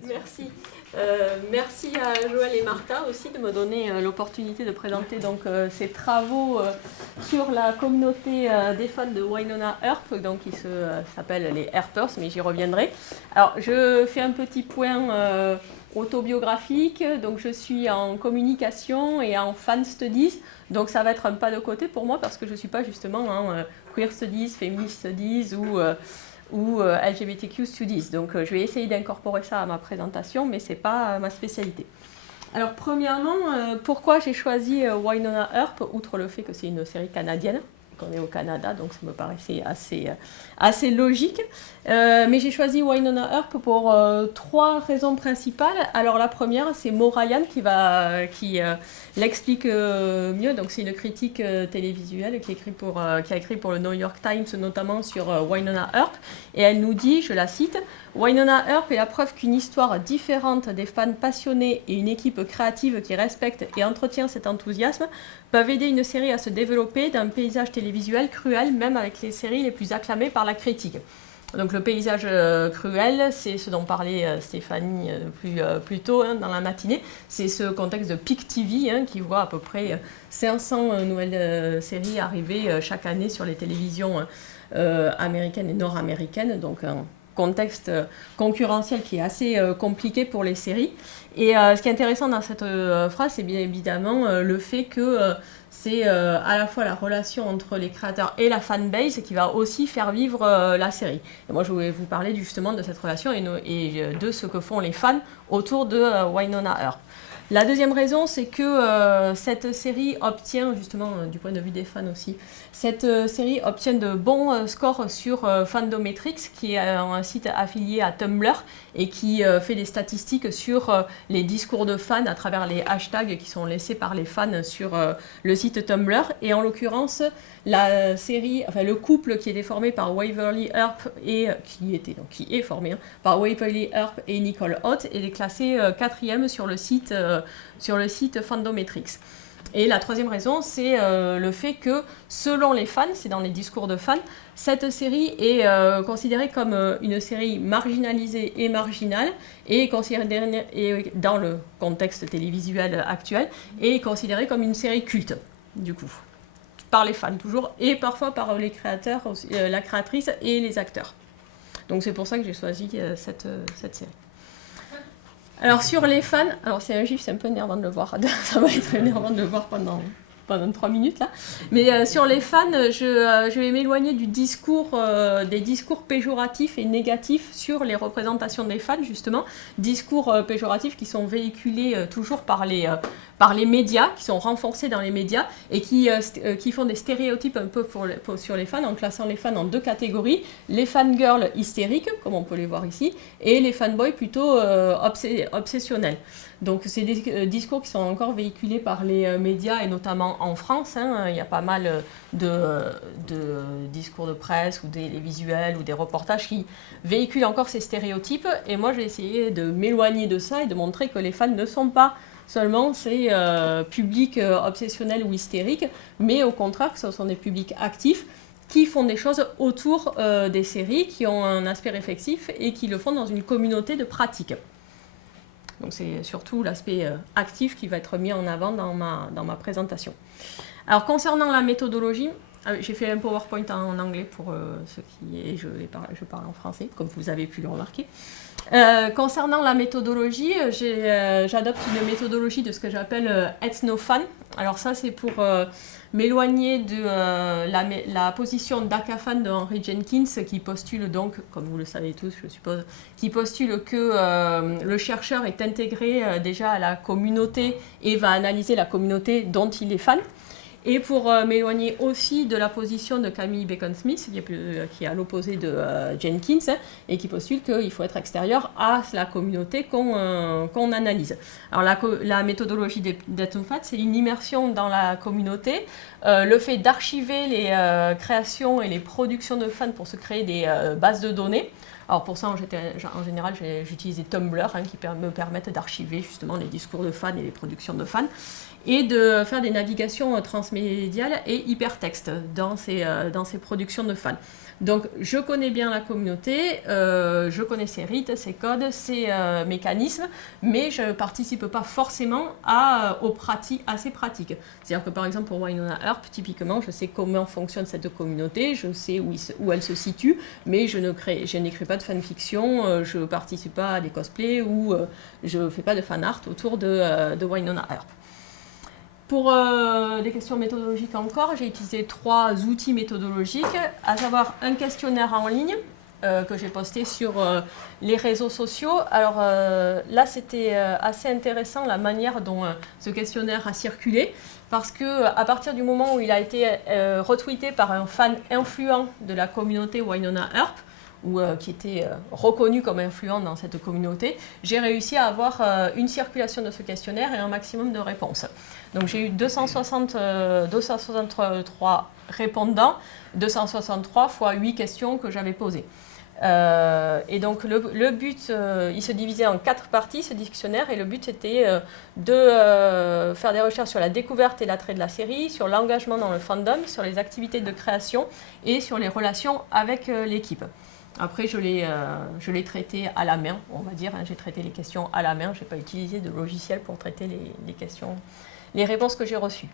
Merci. Merci à Joël et Martha aussi de me donner l'opportunité de présenter donc, ces travaux sur la communauté des fans de Wynonna Earp, donc qui s'appellent les Earpers, mais j'y reviendrai. Alors, je fais un petit point autobiographique, donc je suis en communication et en fan studies, donc ça va être un pas de côté pour moi parce que je ne suis pas justement en queer studies, feminist studies ou LGBTQ Studies. Donc je vais essayer d'incorporer ça à ma présentation, mais ce n'est pas ma spécialité. Alors premièrement, pourquoi j'ai choisi Wynonna Earp, outre le fait que c'est une série canadienne, qu'on est au Canada, donc ça me paraissait assez logique. Mais j'ai choisi Wynonna Earp pour 3 raisons principales. Alors la première, c'est Mo Ryan qui l'explique mieux. Donc c'est une critique télévisuelle qui a écrit pour le New York Times, notamment sur Wynonna Earp. Et elle nous dit, je la cite, « Wynonna Earp est la preuve qu'une histoire différente, des fans passionnés et une équipe créative qui respecte et entretient cet enthousiasme peuvent aider une série à se développer d'un paysage télévisuel cruel, même avec les séries les plus acclamées par la critique. » Donc le paysage cruel, c'est ce dont parlait Stéphanie plus tôt dans la matinée. C'est ce contexte de Peak TV qui voit à peu près 500 nouvelles séries arriver chaque année sur les télévisions américaines et nord-américaines. Donc un contexte concurrentiel qui est assez compliqué pour les séries. Et ce qui est intéressant dans cette phrase, c'est bien évidemment le fait que c'est à la fois la relation entre les créateurs et la fanbase qui va aussi faire vivre la série. Et moi, je voulais vous parler justement de cette relation et de ce que font les fans autour de Wynonna Earp. La deuxième raison, c'est que cette série obtient, justement du point de vue des fans aussi, cette série obtient de bons scores sur Fandometrics, qui est un site affilié à Tumblr et qui fait des statistiques sur les discours de fans à travers les hashtags qui sont laissés par les fans sur le site Tumblr. Et en l'occurrence, la série, enfin le couple qui était formé par Waverly Earp et qui est formé par Waverly Earp et Nicole Hott est classé 4e sur le site Fandometrics. Et la troisième raison, c'est le fait que, selon les fans, c'est dans les discours de fans, cette série est considérée comme une série marginalisée et marginale, et dans le contexte télévisuel actuel, est considérée comme une série culte, du coup, par les fans toujours, et parfois par les créateurs, la créatrice et les acteurs. Donc c'est pour ça que j'ai choisi cette série. Alors sur les fans, alors c'est un gif, c'est un peu énervant de le voir, ça va être énervant de le voir pendant 3 minutes là. Mais sur les fans, je vais m'éloigner des discours péjoratifs et négatifs sur les représentations des fans justement, discours péjoratifs qui sont véhiculés toujours par les médias, qui sont renforcés dans les médias et qui font des stéréotypes un peu sur les fans en classant les fans en 2 catégories, les fangirls hystériques, comme on peut les voir ici, et les fanboys plutôt obsessionnels. Donc c'est des discours qui sont encore véhiculés par les médias et notamment en France. Il y a pas mal de discours de presse ou des visuels ou des reportages qui véhiculent encore ces stéréotypes. Et moi j'ai essayé de m'éloigner de ça et de montrer que les fans ne sont pas seulement ces publics obsessionnels ou hystériques, mais au contraire que ce sont des publics actifs qui font des choses autour des séries, qui ont un aspect réflexif et qui le font dans une communauté de pratique. Donc c'est surtout l'aspect actif qui va être mis en avant dans ma présentation. Alors concernant la méthodologie, j'ai fait un PowerPoint en anglais pour ceux qui... je parle en français, comme vous avez pu le remarquer. Concernant la méthodologie, j'adopte une méthodologie de ce que j'appelle ethnofan. Alors ça c'est pour m'éloigner de la position d'Akafan de Henry Jenkins qui postule donc, comme vous le savez tous je suppose, qui postule que le chercheur est intégré déjà à la communauté et va analyser la communauté dont il est fan. Et pour m'éloigner aussi de la position de Camille Bacon-Smith, qui est à l'opposé de Jenkins, et qui postule qu'il faut être extérieur à la communauté qu'on analyse. Alors la méthodologie d'Ethnofan, c'est une immersion dans la communauté, le fait d'archiver les créations et les productions de fans pour se créer des bases de données. Alors pour ça, en général, j'ai utilisé Tumblr qui me permettent d'archiver justement les discours de fans et les productions de fans. et de faire des navigations transmédiales et hypertextes dans ces productions de fans. Donc je connais bien la communauté, je connais ses rites, ses codes, ses mécanismes, mais je ne participe pas forcément à ces pratiques. C'est-à-dire que par exemple pour Wynonna Earp, typiquement, je sais comment fonctionne cette communauté, je sais où elle se situe, mais je n'écris pas de fanfiction, je ne participe pas à des cosplays ou je ne fais pas de fan art autour de Wynonna Earp. Pour des questions méthodologiques encore, j'ai utilisé 3 outils méthodologiques, à savoir un questionnaire en ligne que j'ai posté sur les réseaux sociaux. Alors là, c'était assez intéressant la manière dont ce questionnaire a circulé, parce qu'à partir du moment où il a été retweeté par un fan influent de la communauté Wynonna Earp, ou qui était reconnu comme influent dans cette communauté, j'ai réussi à avoir une circulation de ce questionnaire et un maximum de réponses. Donc j'ai eu 263 répondants, 263 fois 8 questions que j'avais posées. Et donc le but, il se divisait en 4 parties, ce dictionnaire, et le but était de faire des recherches sur la découverte et l'attrait de la série, sur l'engagement dans le fandom, sur les activités de création et sur les relations avec l'équipe. Après, je l'ai traité à la main, on va dire. J'ai traité les questions à la main. Je n'ai pas utilisé de logiciel pour traiter les questions, les réponses que j'ai reçues.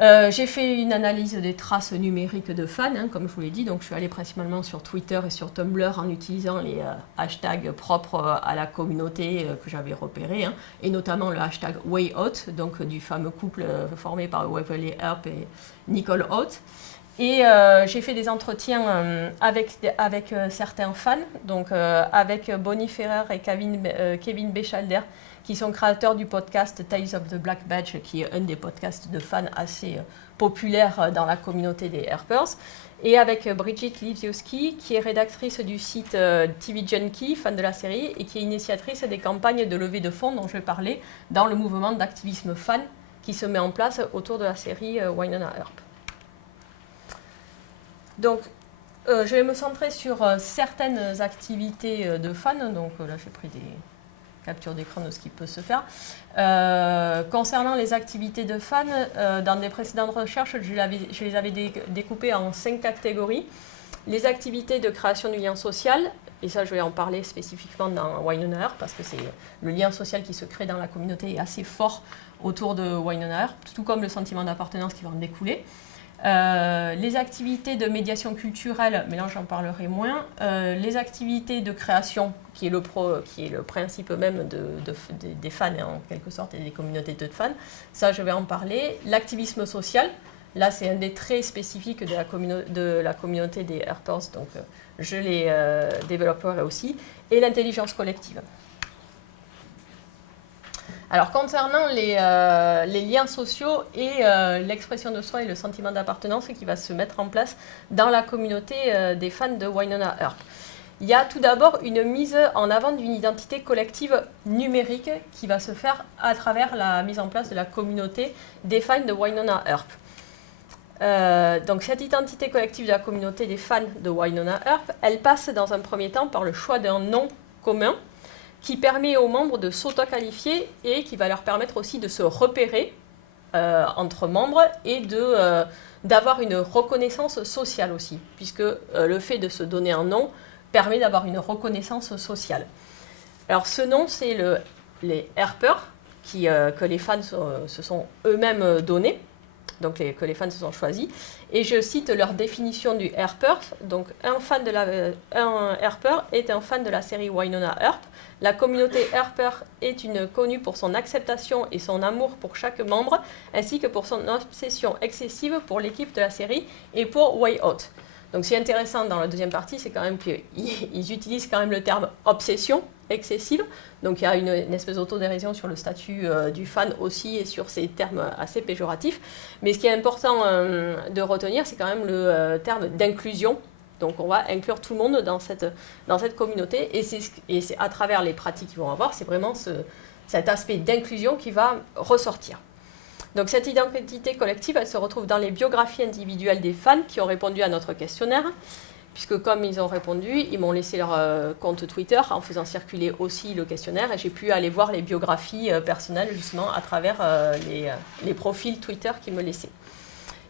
J'ai fait une analyse des traces numériques de fans, comme je vous l'ai dit. Donc, je suis allée principalement sur Twitter et sur Tumblr en utilisant les hashtags propres à la communauté que j'avais repérés, et notamment le hashtag WayOut, donc du fameux couple formé par Waverly Earp et Nicole Hought. Et j'ai fait des entretiens avec certains fans, donc avec Bonnie Ferrer et Kevin Bechalder, qui sont créateurs du podcast Tales of the Black Badge, qui est un des podcasts de fans assez populaires dans la communauté des Herpers, et avec Brigitte Liviowski, qui est rédactrice du site TV Junkie, fan de la série, et qui est initiatrice des campagnes de levée de fonds dont je vais parler dans le mouvement d'activisme fan qui se met en place autour de la série Wynonna Earp. Donc, je vais me centrer sur certaines activités de fans. Donc là, j'ai pris des captures d'écran de ce qui peut se faire. Concernant les activités de fans, dans des précédentes recherches, je les avais découpées en 5 catégories. Les activités de création du lien social, et ça, je vais en parler spécifiquement dans Wynonna Earp, parce que c'est le lien social qui se crée dans la communauté est assez fort autour de Wynonna Earp, tout comme le sentiment d'appartenance qui va en découler. Les activités de médiation culturelle, mais là j'en parlerai moins. Les activités de création, qui est le principe même des fans, en quelque sorte, et des communautés de fans, ça je vais en parler. L'activisme social, là c'est un des traits spécifiques de la communauté des Herpers, donc je les développerai aussi. Et l'intelligence collective. Alors, concernant les liens sociaux et l'expression de soi et le sentiment d'appartenance qui va se mettre en place dans la communauté des fans de Wynonna Earp. Il y a tout d'abord une mise en avant d'une identité collective numérique qui va se faire à travers la mise en place de la communauté des fans de Wynonna Earp. Donc cette identité collective de la communauté des fans de Wynonna Earp, elle passe dans un premier temps par le choix d'un nom commun qui permet aux membres de s'auto-qualifier et qui va leur permettre aussi de se repérer entre membres et d'avoir une reconnaissance sociale aussi, puisque le fait de se donner un nom permet d'avoir une reconnaissance sociale. Alors ce nom, c'est les Herpers que les fans se sont eux-mêmes donnés, donc que les fans se sont choisis. Et je cite leur définition du Herper. Donc un Herper est un fan de la série Wynonna Earp. La communauté Herper est connue pour son acceptation et son amour pour chaque membre, ainsi que pour son obsession excessive pour l'équipe de la série et pour WayOut. Donc ce qui est intéressant dans la deuxième partie, c'est quand même qu'ils utilisent quand même le terme obsession excessive. Donc il y a une espèce d'autodérision sur le statut du fan aussi et sur ces termes assez péjoratifs. Mais ce qui est important de retenir, c'est quand même le terme d'inclusion. Donc on va inclure tout le monde dans cette communauté et c'est à travers les pratiques qu'ils vont avoir, c'est vraiment cet aspect d'inclusion qui va ressortir. Donc cette identité collective, elle se retrouve dans les biographies individuelles des fans qui ont répondu à notre questionnaire, puisque comme ils ont répondu, ils m'ont laissé leur compte Twitter en faisant circuler aussi le questionnaire, et j'ai pu aller voir les biographies personnelles justement à travers les profils Twitter qu'ils me laissaient.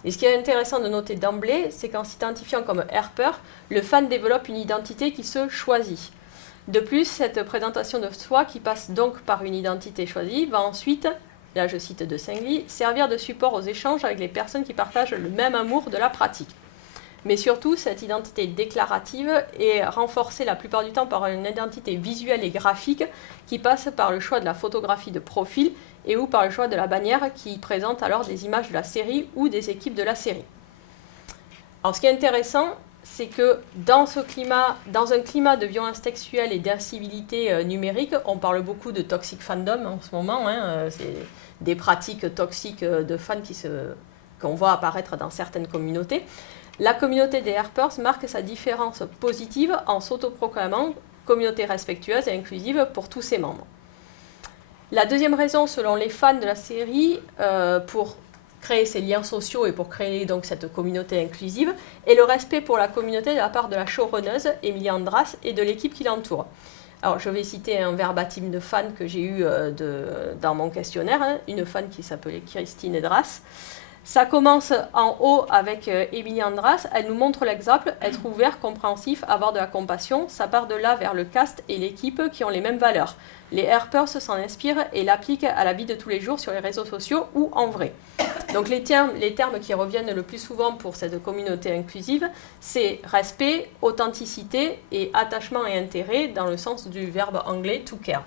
Et ce qui est intéressant de noter d'emblée, c'est qu'en s'identifiant comme herper, le fan développe une identité qui se choisit. De plus, cette présentation de soi, qui passe donc par une identité choisie, va ensuite, là je cite de Sengli, servir de support aux échanges avec les personnes qui partagent le même amour de la pratique. Mais surtout, cette identité déclarative est renforcée la plupart du temps par une identité visuelle et graphique qui passe par le choix de la photographie de profil et ou par le choix de la bannière qui présente alors des images de la série ou des équipes de la série. Alors ce qui est intéressant, c'est que dans un climat de violence textuelle et d'incivilité numérique, on parle beaucoup de toxic fandom en ce moment, c'est des pratiques toxiques de fans qu'on voit apparaître dans certaines communautés. La communauté des herpers marque sa différence positive en s'autoproclamant communauté respectueuse et inclusive pour tous ses membres. La deuxième raison, selon les fans de la série, pour créer ces liens sociaux et pour créer donc cette communauté inclusive, est le respect pour la communauté de la part de la showrunneuse Emilie Andras et de l'équipe qui l'entoure. Alors, je vais citer un verbatim de fan que j'ai eu dans mon questionnaire, une fan qui s'appelait Christine Edras. Ça commence en haut avec Emilie Andras. Elle nous montre l'exemple, être ouvert, compréhensif, avoir de la compassion. Ça part de là vers le cast et l'équipe qui ont les mêmes valeurs. Les herpers s'en inspirent et l'appliquent à la vie de tous les jours sur les réseaux sociaux ou en vrai. Donc les termes qui reviennent le plus souvent pour cette communauté inclusive, c'est respect, authenticité et attachement et intérêt dans le sens du verbe anglais to care.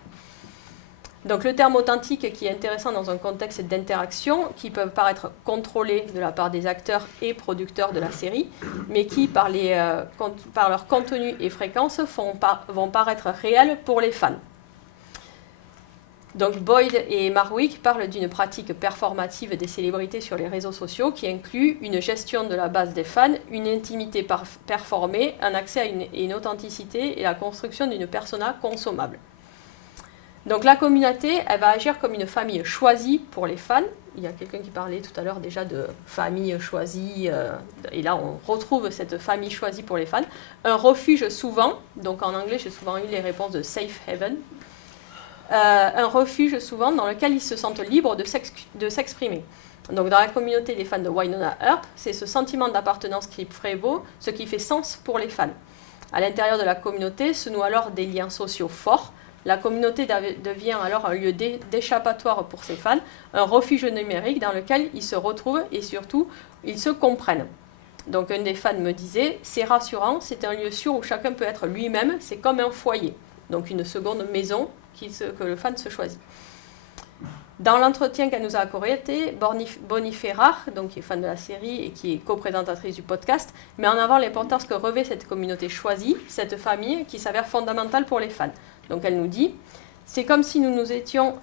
Donc le terme authentique qui est intéressant dans un contexte d'interaction qui peuvent paraître contrôlés de la part des acteurs et producteurs de la série, mais qui par leur contenu et fréquence vont paraître réels pour les fans. Donc Boyd et Marwick parlent d'une pratique performative des célébrités sur les réseaux sociaux qui inclut une gestion de la base des fans, une intimité performée, un accès à une authenticité et la construction d'une persona consommable. Donc la communauté, elle va agir comme une famille choisie pour les fans. Il y a quelqu'un qui parlait tout à l'heure déjà de famille choisie, et là on retrouve cette famille choisie pour les fans. Un refuge souvent, donc en anglais j'ai souvent eu les réponses de safe haven, un refuge souvent dans lequel ils se sentent libres de s'exprimer. Donc dans la communauté des fans de Wynonna Earp, c'est ce sentiment d'appartenance qui prévaut, ce qui fait sens pour les fans. À l'intérieur de la communauté se nouent alors des liens sociaux forts. La communauté devient alors un lieu d'échappatoire pour ses fans, un refuge numérique dans lequel ils se retrouvent et surtout, ils se comprennent. Donc un des fans me disait « C'est rassurant, c'est un lieu sûr où chacun peut être lui-même, c'est comme un foyer. » Donc une seconde maison que le fan se choisit. Dans l'entretien qu'elle nous a accordé, Bonnie Ferrar, donc qui est fan de la série et qui est co-présentatrice du podcast, met en avant l'importance que revêt cette communauté choisie, cette famille qui s'avère fondamentale pour les fans. Donc elle nous dit « C'est comme si nous nous étions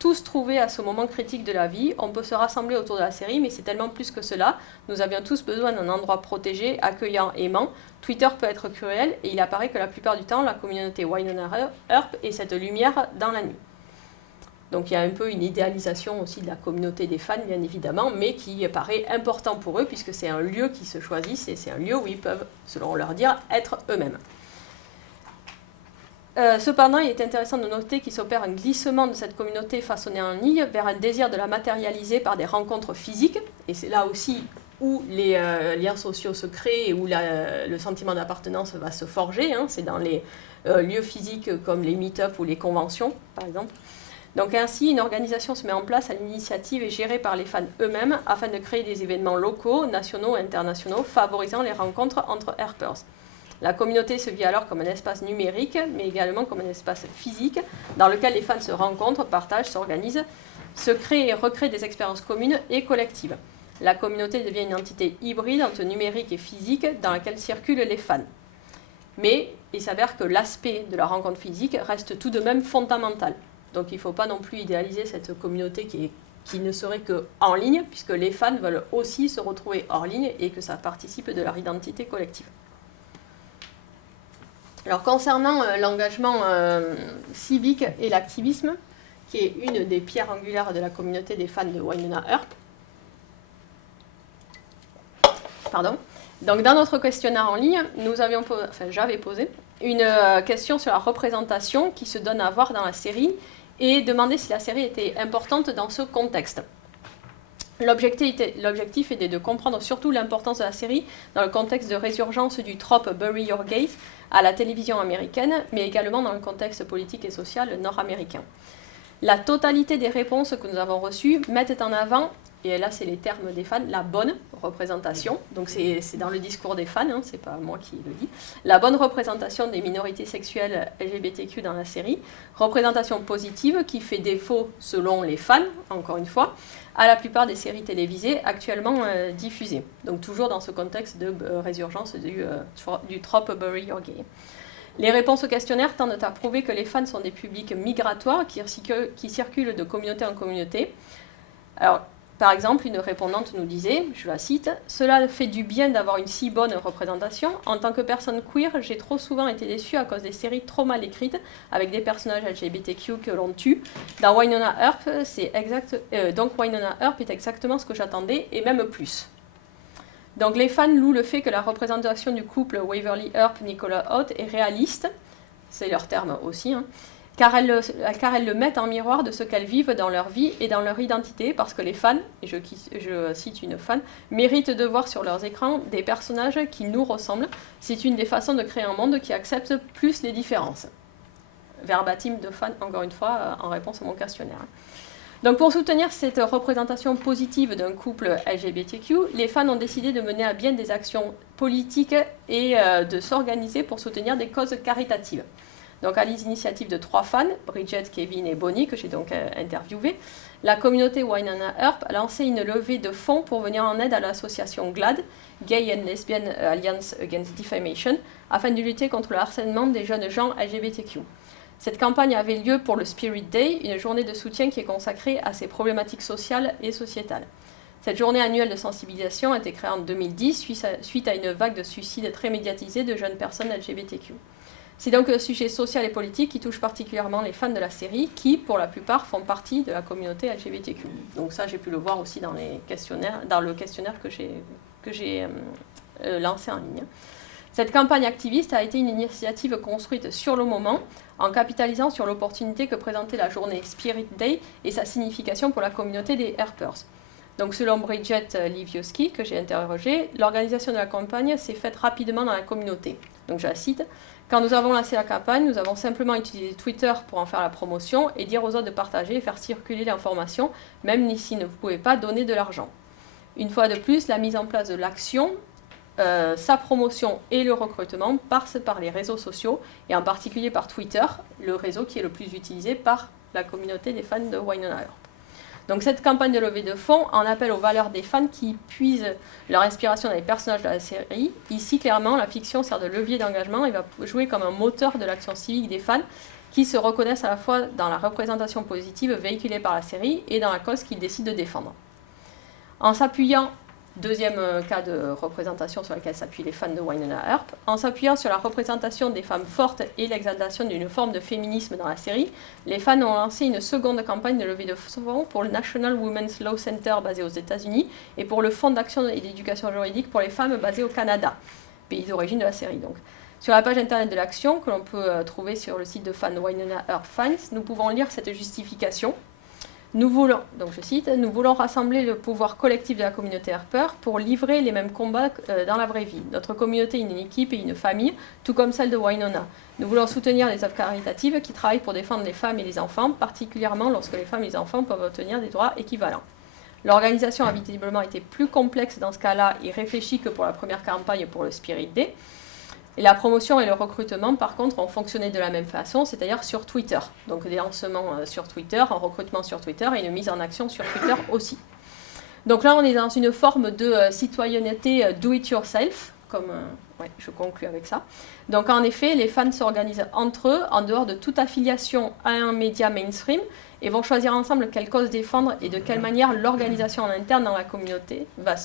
tous trouvés à ce moment critique de la vie. On peut se rassembler autour de la série, mais c'est tellement plus que cela. Nous avions tous besoin d'un endroit protégé, accueillant, aimant. Twitter peut être cruel et il apparaît que la plupart du temps, la communauté Wynonna Earp est cette lumière dans la nuit. » Donc il y a un peu une idéalisation aussi de la communauté des fans, bien évidemment, mais qui paraît important pour eux, puisque c'est un lieu qu'ils se choisissent et c'est un lieu où ils peuvent, selon leur dire, être eux-mêmes. Cependant, il est intéressant de noter qu'il s'opère un glissement de cette communauté façonnée en ligne vers un désir de la matérialiser par des rencontres physiques, et c'est là aussi où les liens sociaux se créent et où le sentiment d'appartenance va se forger, c'est dans les lieux physiques comme les meet-up ou les conventions, par exemple. Donc ainsi, une organisation se met en place à l'initiative et gérée par les fans eux-mêmes afin de créer des événements locaux, nationaux et internationaux, favorisant les rencontres entre herpers. La communauté se vit alors comme un espace numérique, mais également comme un espace physique, dans lequel les fans se rencontrent, partagent, s'organisent, se créent et recréent des expériences communes et collectives. La communauté devient une entité hybride entre numérique et physique dans laquelle circulent les fans. Mais il s'avère que l'aspect de la rencontre physique reste tout de même fondamental. Donc il ne faut pas non plus idéaliser cette communauté qui ne serait qu'en ligne, puisque les fans veulent aussi se retrouver hors ligne et que ça participe de leur identité collective. Alors concernant l'engagement civique et l'activisme, qui est une des pierres angulaires de la communauté des fans de Wynonna Earp, Donc dans notre questionnaire en ligne, j'avais posé une question sur la représentation qui se donne à voir dans la série et demandé si la série était importante dans ce contexte. L'objectif était de comprendre surtout l'importance de la série dans le contexte de résurgence du trope Bury Your Gays à la télévision américaine, mais également dans le contexte politique et social nord-américain. La totalité des réponses que nous avons reçues mettent en avant, et là c'est les termes des fans, la bonne représentation, donc c'est dans le discours des fans, c'est pas moi qui le dis, la bonne représentation des minorités sexuelles LGBTQ dans la série, représentation positive qui fait défaut selon les fans, encore une fois, à la plupart des séries télévisées actuellement diffusées. Donc toujours dans ce contexte de résurgence du trope Bury Your Gay. Les réponses au questionnaire tendent à prouver que les fans sont des publics migratoires qui circulent de communauté en communauté. Alors, par exemple, une répondante nous disait, je la cite, « Cela fait du bien d'avoir une si bonne représentation. En tant que personne queer, j'ai trop souvent été déçue à cause des séries trop mal écrites, avec des personnages LGBTQ que l'on tue. Dans Wynonna Earp, donc Wynonna Earp est exactement ce que j'attendais, et même plus. » Donc les fans louent le fait que la représentation du couple Waverly Earp-Nicola Hoult est réaliste, c'est leur terme aussi, car elles le mettent en miroir de ce qu'elles vivent dans leur vie et dans leur identité, parce que les fans, et je cite une fan, méritent de voir sur leurs écrans des personnages qui nous ressemblent. C'est une des façons de créer un monde qui accepte plus les différences. Verbatim de fan, encore une fois, en réponse à mon questionnaire. Donc pour soutenir cette représentation positive d'un couple LGBTQ, les fans ont décidé de mener à bien des actions politiques et de s'organiser pour soutenir des causes caritatives. Donc à l'initiative de 3 fans, Bridget, Kevin et Bonnie, que j'ai donc interviewé, la communauté Wynonna Earp a lancé une levée de fonds pour venir en aide à l'association GLAAD, Gay and Lesbian Alliance Against Defamation, afin de lutter contre le harcèlement des jeunes gens LGBTQ. Cette campagne avait lieu pour le Spirit Day, une journée de soutien qui est consacrée à ces problématiques sociales et sociétales. Cette journée annuelle de sensibilisation a été créée en 2010 suite à une vague de suicides très médiatisés de jeunes personnes LGBTQ. C'est donc un sujet social et politique qui touche particulièrement les fans de la série, qui, pour la plupart, font partie de la communauté LGBTQ. Donc ça, j'ai pu le voir aussi dans le questionnaire que j'ai lancé en ligne. Cette campagne activiste a été une initiative construite sur le moment, en capitalisant sur l'opportunité que présentait la journée Spirit Day et sa signification pour la communauté des Earpers. Donc selon Bridget Liviowski, que j'ai interrogée, l'organisation de la campagne s'est faite rapidement dans la communauté. Donc je la cite, « Quand nous avons lancé la campagne, nous avons simplement utilisé Twitter pour en faire la promotion et dire aux autres de partager et faire circuler l'information, même si vous ne pouvez pas donner de l'argent. Une fois de plus, la mise en place de l'action, sa promotion et le recrutement passent par les réseaux sociaux et en particulier par Twitter, le réseau qui est le plus utilisé par la communauté des fans de Wynonna Earp. Donc cette campagne de levée de fonds en appelle aux valeurs des fans qui puisent leur inspiration dans les personnages de la série. Ici, clairement, la fiction sert de levier d'engagement et va jouer comme un moteur de l'action civique des fans qui se reconnaissent à la fois dans la représentation positive véhiculée par la série et dans la cause qu'ils décident de défendre. En s'appuyant Deuxième cas de représentation sur lequel s'appuient les fans de Wynonna Earp. En s'appuyant sur la représentation des femmes fortes et l'exaltation d'une forme de féminisme dans la série, les fans ont lancé une seconde campagne de levée de fonds pour le National Women's Law Center basé aux États-Unis et pour le Fonds d'action et d'éducation juridique pour les femmes basé au Canada, pays d'origine de la série donc. Sur la page internet de l'action, que l'on peut trouver sur le site de fans Wynonna Earp Fans, nous pouvons lire cette justification. Nous voulons, donc je cite, « Nous voulons rassembler le pouvoir collectif de la communauté Harper pour livrer les mêmes combats dans la vraie vie. Notre communauté est une équipe et une famille, tout comme celle de Wynonna. Nous voulons soutenir les œuvres caritatives qui travaillent pour défendre les femmes et les enfants, particulièrement lorsque les femmes et les enfants peuvent obtenir des droits équivalents. L'organisation a visiblement été plus complexe dans ce cas-là et réfléchie que pour la première campagne pour le Spirit Day. Et la promotion et le recrutement, par contre, ont fonctionné de la même façon, c'est-à-dire sur Twitter. Donc des lancements sur Twitter, un recrutement sur Twitter et une mise en action sur Twitter aussi. Donc là, on est dans une forme de citoyenneté do-it-yourself, comme je conclue avec ça. Donc en effet, les fans s'organisent entre eux, en dehors de toute affiliation à un média mainstream, et vont choisir ensemble quelle cause défendre et de quelle manière l'organisation en interne dans la communauté va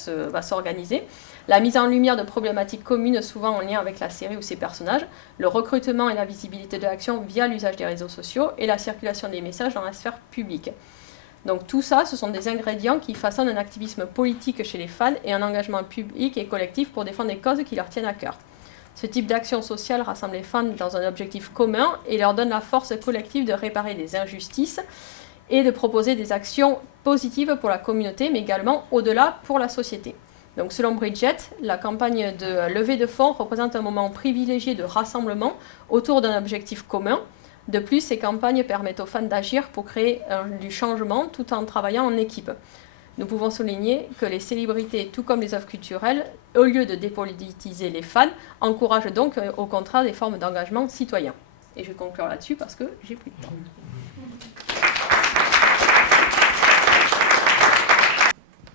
s'organiser. La mise en lumière de problématiques communes souvent en lien avec la série ou ses personnages, le recrutement et la visibilité de l'action via l'usage des réseaux sociaux et la circulation des messages dans la sphère publique. Donc tout ça, ce sont des ingrédients qui façonnent un activisme politique chez les fans et un engagement public et collectif pour défendre des causes qui leur tiennent à cœur. Ce type d'action sociale rassemble les fans dans un objectif commun et leur donne la force collective de réparer des injustices et de proposer des actions positives pour la communauté, mais également au-delà pour la société. Donc selon Bridget, la campagne de levée de fonds représente un moment privilégié de rassemblement autour d'un objectif commun. De plus, ces campagnes permettent aux fans d'agir pour créer du changement tout en travaillant en équipe. Nous pouvons souligner que les célébrités, tout comme les œuvres culturelles, au lieu de dépolitiser les fans, encouragent donc au contraire des formes d'engagement citoyen. Et je vais conclure là-dessus parce que j'ai plus de temps.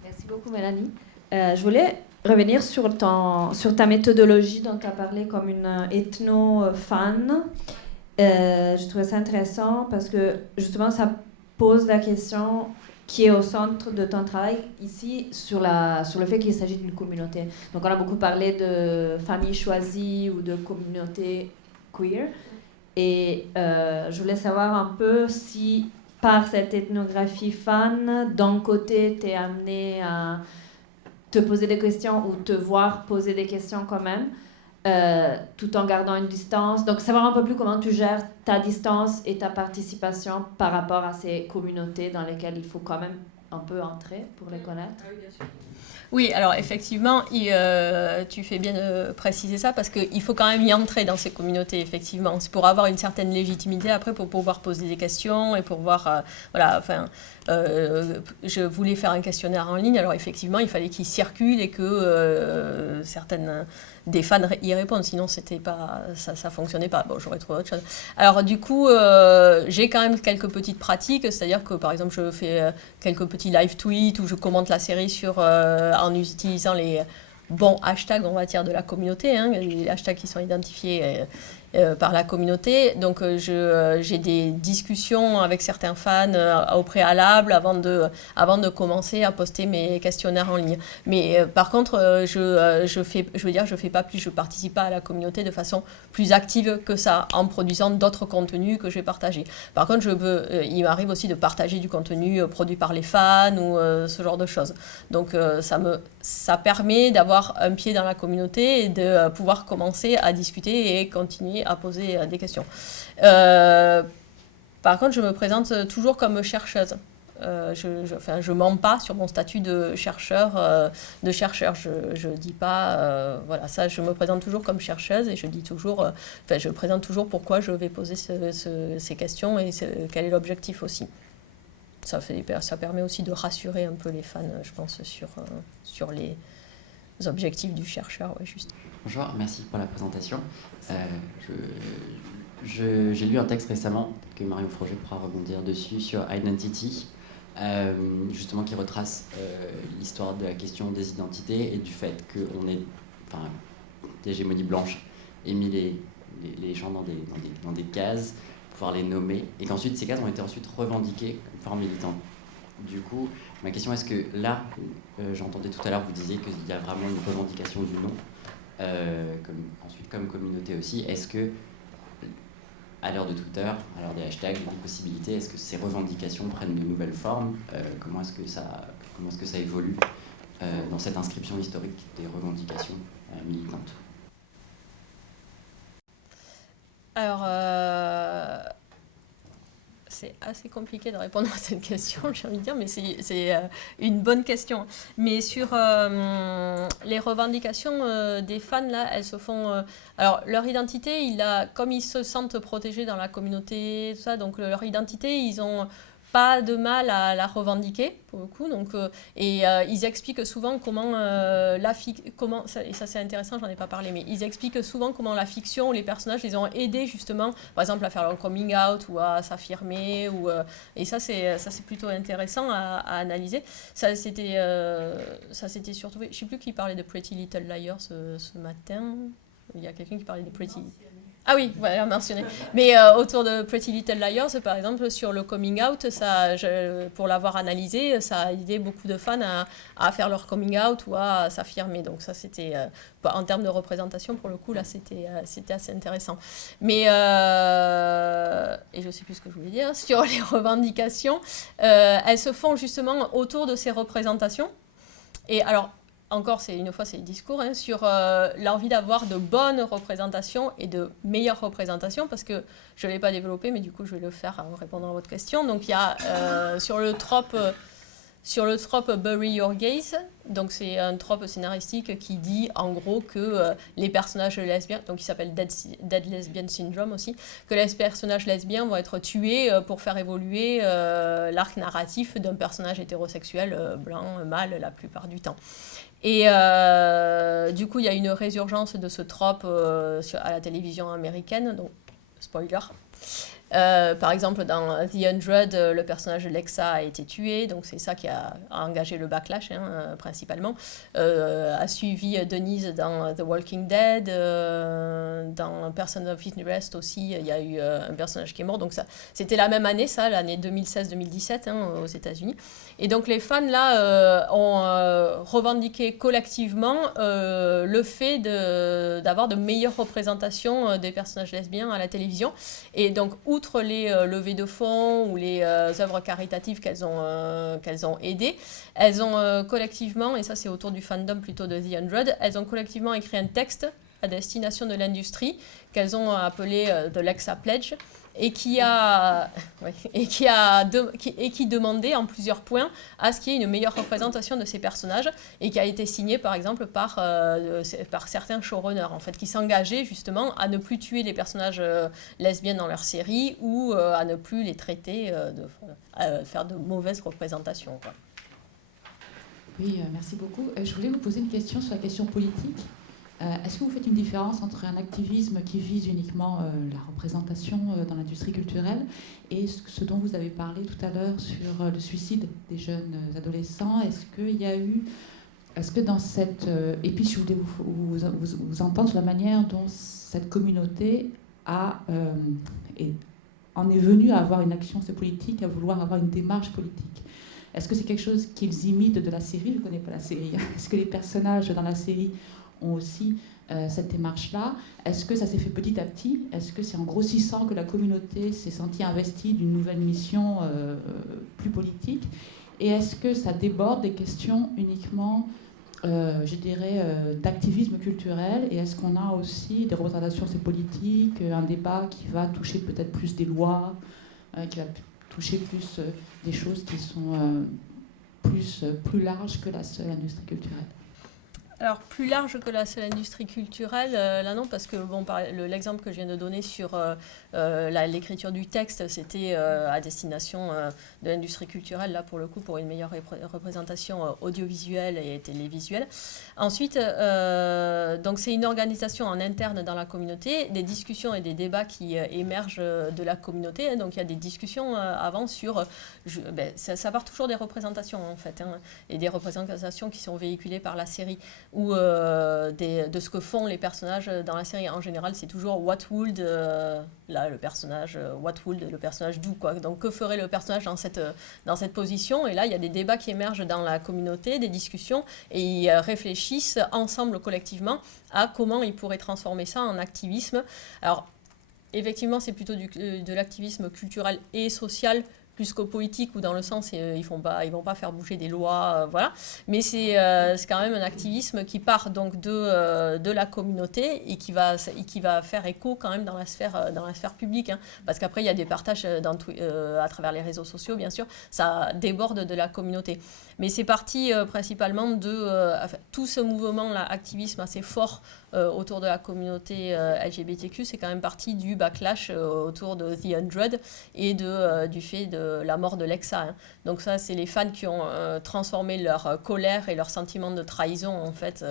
Merci beaucoup Mélanie. Je voulais revenir sur ta méthodologie dont tu as parlé comme une ethno-fan. Je trouvais ça intéressant parce que justement ça pose la question qui est au centre de ton travail ici sur le fait qu'il s'agit d'une communauté. Donc on a beaucoup parlé de famille choisie ou de communauté queer et je voulais savoir un peu si par cette ethnographie fan, d'un côté tu es amené à te poser des questions ou te voir poser des questions quand même, tout en gardant une distance. Donc, savoir un peu plus comment tu gères ta distance et ta participation par rapport à ces communautés dans lesquelles il faut quand même un peu entrer pour les connaître. Oui, bien sûr. Oui, alors effectivement, tu fais bien de préciser ça parce qu'il faut quand même y entrer dans ces communautés, effectivement. C'est pour avoir une certaine légitimité après, pour pouvoir poser des questions et pour voir, voilà, enfin, je voulais faire un questionnaire en ligne, alors effectivement, il fallait qu'il circule et que certaines des fans y répondent, sinon c'était pas, ça fonctionnait pas. Bon, j'aurais trouvé autre chose. Alors du coup, j'ai quand même quelques petites pratiques, c'est-à-dire que par exemple, je fais quelques petits live tweets où je commente la série en utilisant les bons hashtags, on va dire, de la communauté, hein, les hashtags qui sont identifiés par la communauté. Donc j'ai des discussions avec certains fans au préalable avant de commencer à poster mes questionnaires en ligne. Mais par contre, je participe pas à la communauté de façon plus active que ça, en produisant d'autres contenus que je vais partager. Par contre, il m'arrive aussi de partager du contenu produit par les fans ou ce genre de choses. Donc ça permet d'avoir un pied dans la communauté et de pouvoir commencer à discuter et continuer à poser des questions. Par contre, je me présente toujours comme chercheuse. Je mens pas sur mon statut de chercheur. Je dis pas, voilà, ça, je me présente toujours comme chercheuse et je dis toujours, je présente toujours pourquoi je vais poser ces questions et quel est l'objectif aussi. Ça permet aussi de rassurer un peu les fans, je pense, sur les objectifs du chercheur, ouais, juste. Bonjour, merci pour la présentation. J'ai lu un texte récemment que Marion Froger pourra rebondir dessus sur Identity, justement qui retrace l'histoire de la question des identités et du fait qu'on ait, l'hégémonie blanche ait mis les gens dans des cases, pouvoir les nommer, et qu'ensuite ces cases ont été ensuite revendiquées comme forme militante. Du coup, ma question, est-ce que là, j'entendais tout à l'heure, vous disiez qu'il y a vraiment une revendication du nom, ensuite comme communauté aussi, est-ce que, à l'heure de Twitter, à l'heure des hashtags, des possibilités, est-ce que ces revendications prennent de nouvelles formes, comment est-ce que ça évolue dans cette inscription historique des revendications militantes? Alors, c'est assez compliqué de répondre à cette question, j'ai envie de dire, mais c'est une bonne question. Mais sur les revendications des fans, là, elles se font... alors, leur identité, comme ils se sentent protégés dans la communauté, tout ça, donc leur identité, ils ont pas de mal à la revendiquer, pour le coup. Donc, ils expliquent souvent comment et ça c'est intéressant, j'en ai pas parlé, mais ils expliquent souvent comment la fiction, les personnages, les ont aidés justement, par exemple, à faire leur coming out ou à s'affirmer. Et ça c'est plutôt intéressant à analyser. Ça c'était surtout... Je sais plus qui parlait de Pretty Little Liars ce matin. Il y a quelqu'un qui parlait de Pretty... Ah oui, voilà, mentionné. Mais autour de Pretty Little Liars, par exemple, sur le coming out, pour l'avoir analysé, ça a aidé beaucoup de fans à faire leur coming out ou à s'affirmer. Donc ça, c'était, en termes de représentation, pour le coup, là, c'était assez intéressant. Mais, et je ne sais plus ce que je voulais dire, sur les revendications, elles se font justement autour de ces représentations. Et alors, encore, c'est le discours, hein, sur l'envie d'avoir de bonnes représentations et de meilleures représentations, parce que je ne l'ai pas développé, mais du coup, je vais le faire en répondant à votre question. Donc, il y a sur le trope Bury Your Gaze, donc c'est un trope scénaristique qui dit en gros que les personnages lesbiens, donc il s'appelle Dead Lesbian Syndrome aussi, que les personnages lesbiens vont être tués pour faire évoluer l'arc narratif d'un personnage hétérosexuel blanc, mâle la plupart du temps. Et du coup, il y a une résurgence de ce trope à la télévision américaine, donc spoiler. Par exemple, dans The 100, le personnage de Lexa a été tué, donc c'est ça qui a engagé le backlash, hein, principalement. A suivi Denise dans The Walking Dead, dans Person of Interest aussi, il y a eu un personnage qui est mort, donc ça, c'était la même année, ça, l'année 2016-2017 hein, aux États-Unis. Et donc les fans là ont revendiqué collectivement le fait d'avoir de meilleures représentations des personnages lesbiens à la télévision. Et donc outre les levées de fonds ou les œuvres caritatives qu'elles ont aidées, elles ont collectivement, et ça c'est autour du fandom plutôt de The 100, elles ont collectivement écrit un texte à destination de l'industrie qu'elles ont appelé The Lexa Pledge, et qui demandait en plusieurs points à ce qu'il y ait une meilleure représentation de ces personnages, et qui a été signé par exemple par certains showrunners en fait, qui s'engageaient justement à ne plus tuer les personnages lesbiennes dans leur série, ou à ne plus les traiter, à faire de mauvaises représentations, quoi. Oui, merci beaucoup. Je voulais vous poser une question sur la question politique. Est-ce que vous faites une différence entre un activisme qui vise uniquement la représentation dans l'industrie culturelle et ce dont vous avez parlé tout à l'heure sur le suicide des jeunes adolescents? Est-ce que dans cette... et puis je voulais vous entendre sur la manière dont cette communauté en est venue à avoir une action politique, à vouloir avoir une démarche politique. Est-ce que c'est quelque chose qu'ils imitent de la série? Je ne connais pas la série. Est-ce que les personnages dans la série ont aussi cette démarche-là? Est-ce que ça s'est fait petit à petit? Est-ce que c'est en grossissant que la communauté s'est sentie investie d'une nouvelle mission plus politique? Et est-ce que ça déborde des questions uniquement, je dirais, d'activisme culturel? Et est-ce qu'on a aussi des représentations politiques, un débat qui va toucher peut-être plus des lois, qui va toucher plus des choses qui sont plus larges que la seule industrie culturelle? Alors, plus large que la seule industrie culturelle, là non, parce que bon, l'exemple que je viens de donner sur l'écriture du texte, c'était à destination de l'industrie culturelle, là pour le coup, pour une meilleure représentation audiovisuelle et télévisuelle. Ensuite, donc c'est une organisation en interne dans la communauté, des discussions et des débats qui émergent de la communauté, hein, donc il y a des discussions avant sur... ça part toujours des représentations, en fait, hein, et des représentations qui sont véhiculées par la série, ou de ce que font les personnages dans la série. En général, c'est toujours what would, là, le personnage, what would, le personnage do, quoi. Donc, que ferait le personnage dans cette position? Et là, il y a des débats qui émergent dans la communauté, des discussions, et ils réfléchissent ensemble, collectivement, à comment ils pourraient transformer ça en activisme. Alors, effectivement, c'est plutôt de l'activisme culturel et social, plus qu'au politique, ou dans le sens ils vont pas faire bouger des lois, voilà. Mais c'est quand même un activisme qui part donc de la communauté et qui va faire écho quand même dans la sphère publique, hein. Parce qu'après il y a des partages à travers les réseaux sociaux, bien sûr, ça déborde de la communauté. Mais c'est parti principalement de tout ce mouvement-là, activisme assez fort autour de la communauté LGBTQ, c'est quand même parti du backlash autour de The 100 et du fait de la mort de Lexa, hein. Donc ça, c'est les fans qui ont transformé leur colère et leur sentiment de trahison, en fait,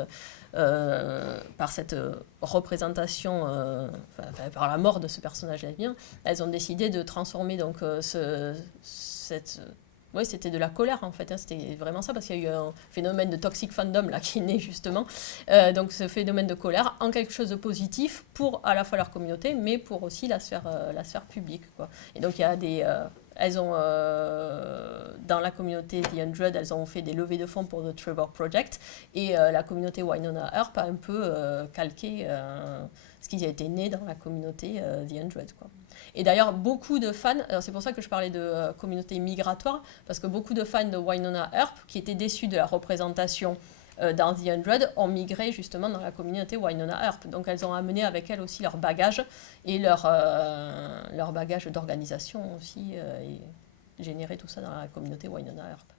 par cette représentation, par la mort de ce personnage lesbien. Elles ont décidé de transformer donc ouais, c'était de la colère en fait, hein, c'était vraiment ça, parce qu'il y a eu un phénomène de toxic fandom là, qui est né justement. Donc ce phénomène de colère en quelque chose de positif pour à la fois leur communauté, mais pour aussi la sphère publique, quoi. Et donc il y a des... elles ont, dans la communauté The 100, elles ont fait des levées de fonds pour The Trevor Project, et la communauté Wynonna Earp a un peu calqué ce qui a été né dans la communauté The 100, quoi. Et d'ailleurs, beaucoup de fans, alors c'est pour ça que je parlais de communauté migratoire, parce que beaucoup de fans de Wynonna Earp, qui étaient déçus de la représentation dans The 100, ont migré justement dans la communauté Wynonna Earp. Donc elles ont amené avec elles aussi leur bagage, et leur bagage d'organisation aussi, et généré tout ça dans la communauté Wynonna Earp.